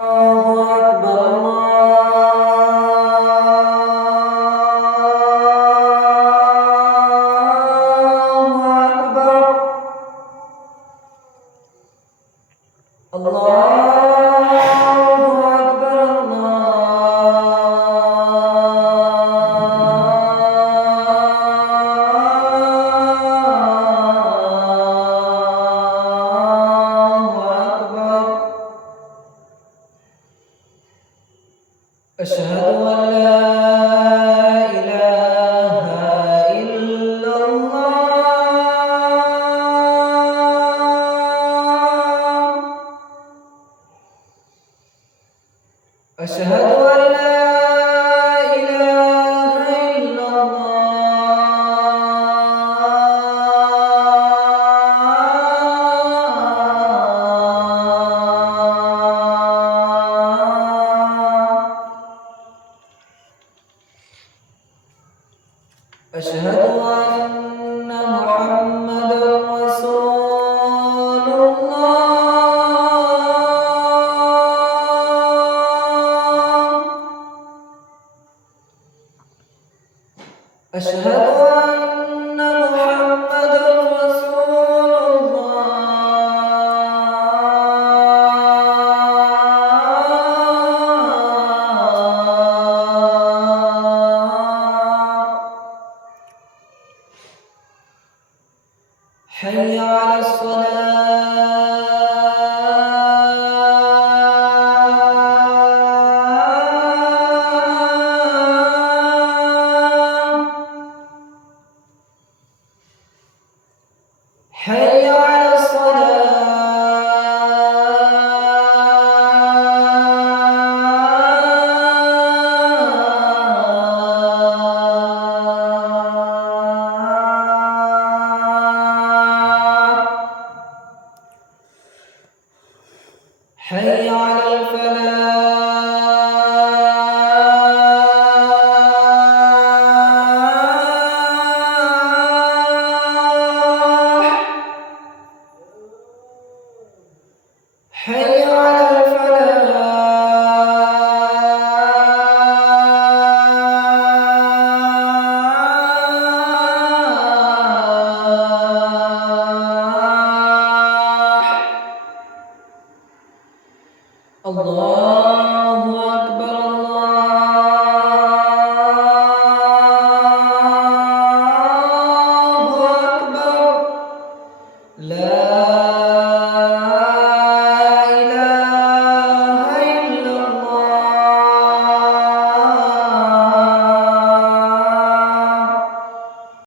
الله أكبر أشهد أن لا إله إلا الله أشهد أن لا إله إلا الله أشهد أن محمدا رسول الله أشهد أن محمدا رسول الله حي على الصلاة حي على الصلاة حي على الفلاح حي على الفلاح الله